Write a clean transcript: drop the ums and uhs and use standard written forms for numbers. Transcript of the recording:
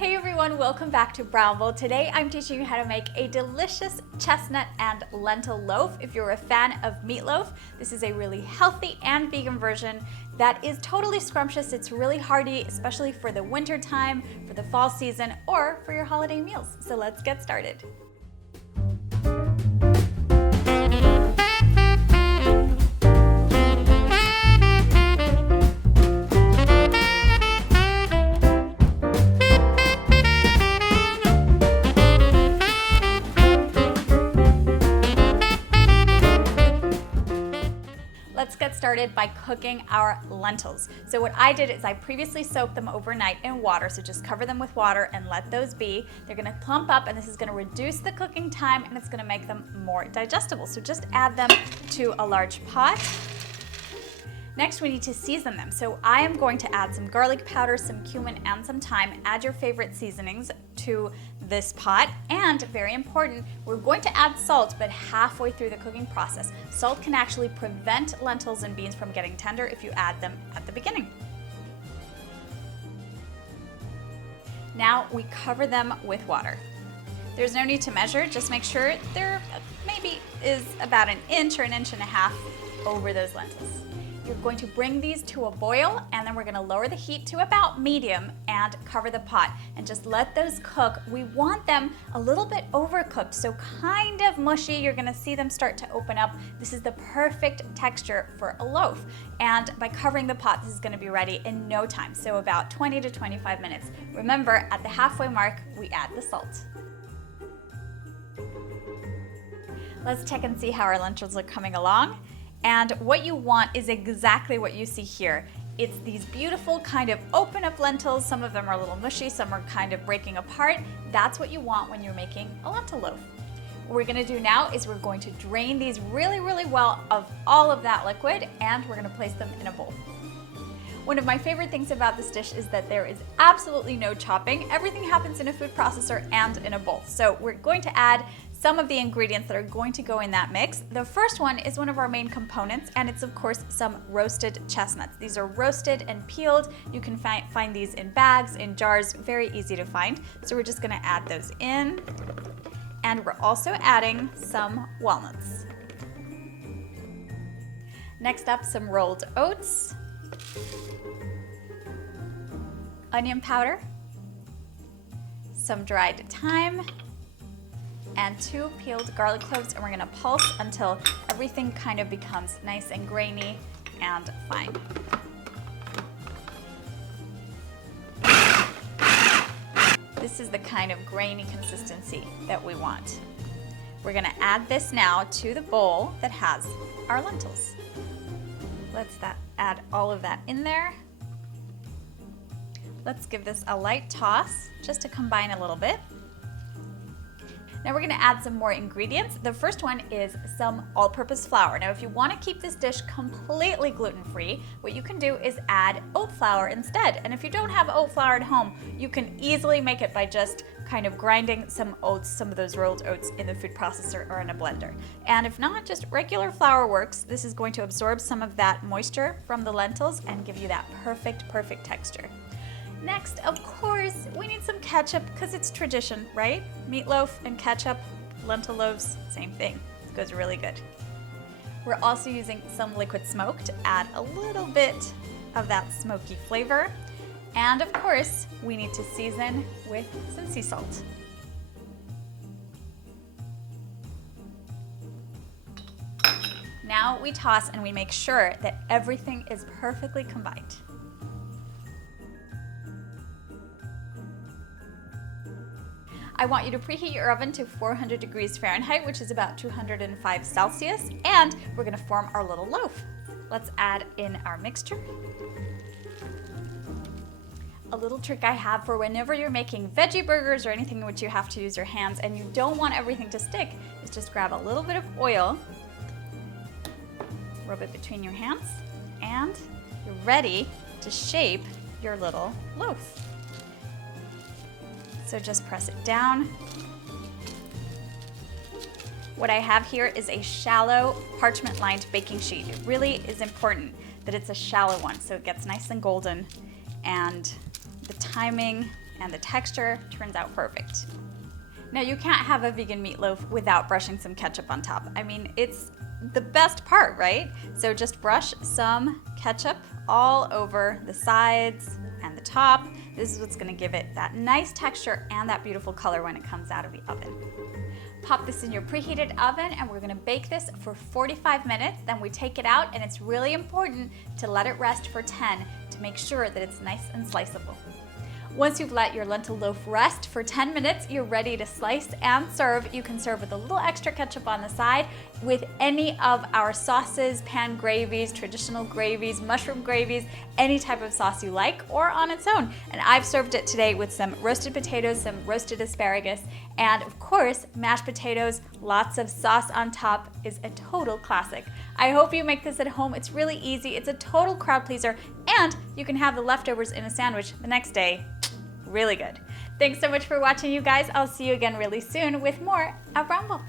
Hey everyone, welcome back to Brownble. Today I'm teaching you how to make a delicious chestnut and lentil loaf. If you're a fan of meatloaf, this is a really healthy and vegan version that is totally scrumptious. It's really hearty, especially for the winter time, for the fall season, or for your holiday meals. So let's get started. Let's get started by cooking our lentils. So what I did is I previously soaked them overnight in water, so just cover them with water and let those be. They're gonna plump up and this is gonna reduce the cooking time and it's gonna make them more digestible. So just add them to a large pot. Next, we need to season them. So I am going to add some garlic powder, some cumin, and some thyme. Add your favorite seasonings to this pot. And very important, we're going to add salt, but halfway through the cooking process. Salt can actually prevent lentils and beans from getting tender if you add them at the beginning. Now we cover them with water. There's no need to measure, just make sure there maybe is about an inch or an inch and a half over those lentils. You're going to bring these to a boil and then we're going to lower the heat to about medium and cover the pot and just let those cook. We want them a little bit overcooked, so kind of mushy. You're going to see them start to open up. This is the perfect texture for a loaf. And by covering the pot, this is going to be ready in no time, so about 20 to 25 minutes. Remember, at the halfway mark, we add the salt. Let's check and see how our lentils are coming along. And what you want is exactly what you see here. It's these beautiful kind of open up lentils. Some of them are a little mushy, some are kind of breaking apart. That's what you want when you're making a lentil loaf. What we're gonna do now is we're going to drain these really well of all of that liquid and we're gonna place them in a bowl. One of my favorite things about this dish is that there is absolutely no chopping. Everything happens in a food processor and in a bowl. So we're going to add some of the ingredients that are going to go in that mix. The first one is one of our main components, and it's of course some roasted chestnuts. These are roasted and peeled. You can find these in bags, in jars, very easy to find. So we're just gonna add those in. And we're also adding some walnuts. Next up, some rolled oats, onion powder, some dried thyme, and 2 peeled garlic cloves, and we're gonna pulse until everything kind of becomes nice and grainy and fine. This is the kind of grainy consistency that we want. We're gonna add this now to the bowl that has our lentils. Let's add all of that in there. Let's give this a light toss just to combine a little bit. Now we're gonna add some more ingredients. The first one is some all-purpose flour. Now if you wanna keep this dish completely gluten-free, what you can do is add oat flour instead. And if you don't have oat flour at home, you can easily make it by just kind of grinding some oats, some of those rolled oats in the food processor or in a blender. And if not, just regular flour works. This is going to absorb some of that moisture from the lentils and give you that perfect texture. Next, of course, we need some ketchup because it's tradition, right? Meatloaf and ketchup, lentil loaves, same thing. It goes really good. We're also using some liquid smoke to add a little bit of that smoky flavor. And of course, we need to season with some sea salt. Now we toss and we make sure that everything is perfectly combined. I want you to preheat your oven to 400 degrees Fahrenheit, which is about 205 Celsius, and we're gonna form our little loaf. Let's add in our mixture. A little trick I have for whenever you're making veggie burgers or anything in which you have to use your hands and you don't want everything to stick, is just grab a little bit of oil, rub it between your hands, and you're ready to shape your little loaf. So just press it down. What I have here is a shallow parchment-lined baking sheet. It really is important that it's a shallow one so it gets nice and golden, and the timing and the texture turns out perfect. Now you can't have a vegan meatloaf without brushing some ketchup on top. I mean, it's the best part, right? So just brush some ketchup all over the sides and the top. This is what's gonna give it that nice texture and that beautiful color when it comes out of the oven. Pop this in your preheated oven and we're gonna bake this for 45 minutes. Then we take it out, and it's really important to let it rest for 10 to make sure that it's nice and sliceable. Once you've let your lentil loaf rest for 10 minutes, you're ready to slice and serve. You can serve with a little extra ketchup on the side with any of our sauces, pan gravies, traditional gravies, mushroom gravies, any type of sauce you like, or on its own. And I've served it today with some roasted potatoes, some roasted asparagus, and of course, mashed potatoes. Lots of sauce on top is a total classic. I hope you make this at home. It's really easy. It's a total crowd pleaser, and you can have the leftovers in a sandwich the next day. Really good. Thanks so much for watching, you guys. I'll see you again really soon with more at Brownble.